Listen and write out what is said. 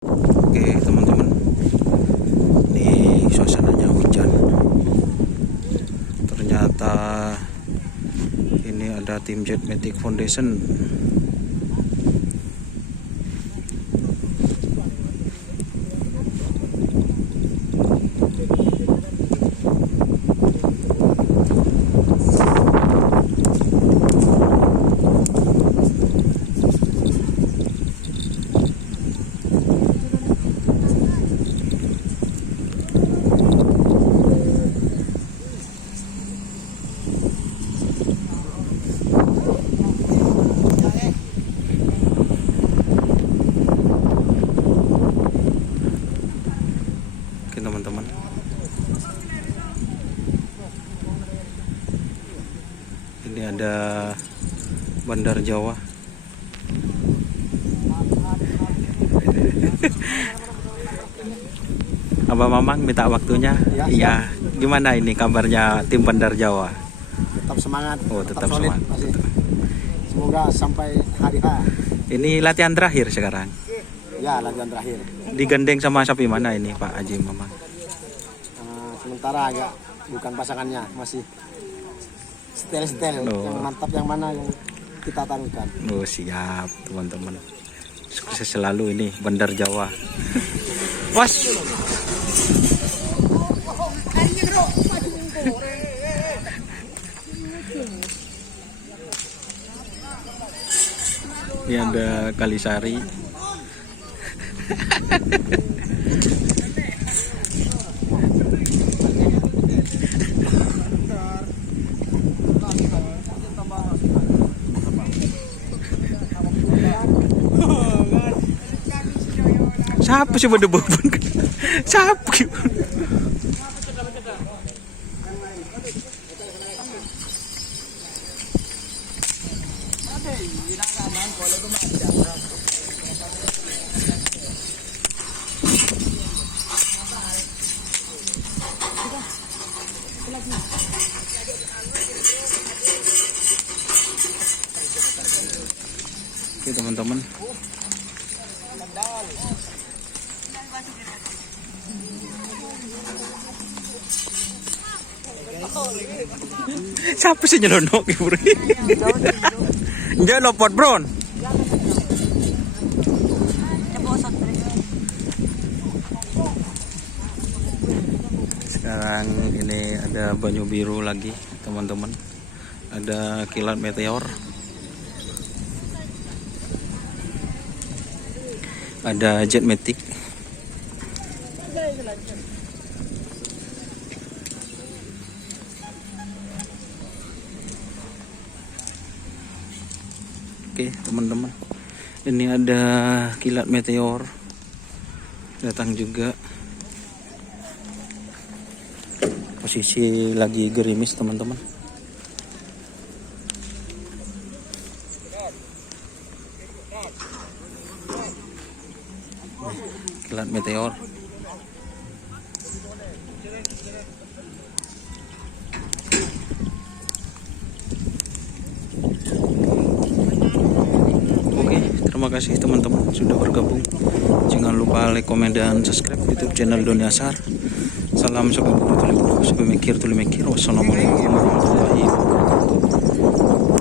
Oke teman-teman, ini suasananya hujan. Ternyata ini ada tim Jetmatic Foundation. Teman-teman, ini ada Bandar Jawa. Abah Mamang minta waktunya. Iya. Gimana ini kabarnya tim Bandar Jawa? Tetap semangat. Oh, tetap solid, semangat. masih. Semoga sampai hari H. Ini latihan terakhir sekarang. Ya, latihan terakhir. Digandeng sama sapi mana ini Pak Haji Mamang? Sementara agak bukan pasangannya, masih setel-setel. Oh. Yang mantap yang mana yang kita taruhkan. Oh siap teman-teman. Sukses selalu ini Bandar Jawa. Was. Ini ada Kalisari. Siapa sih pada beban? Siapa? Oke teman-teman, siapa sih nyelonok bro? Jangan lopot bro. Sekarang ini ada banyu biru lagi teman-teman. Ada kilat meteor. Ada Jetmatic. Oke teman-teman, ini ada kilat meteor datang juga. Posisi lagi gerimis teman-teman. Kilat meteor. Oke, terima kasih teman-teman sudah bergabung. Jangan lupa like, komen, dan subscribe YouTube channel Doni Asar. Salam sampai mikir. Wassalamualaikum warahmatullahi wabarakatuh.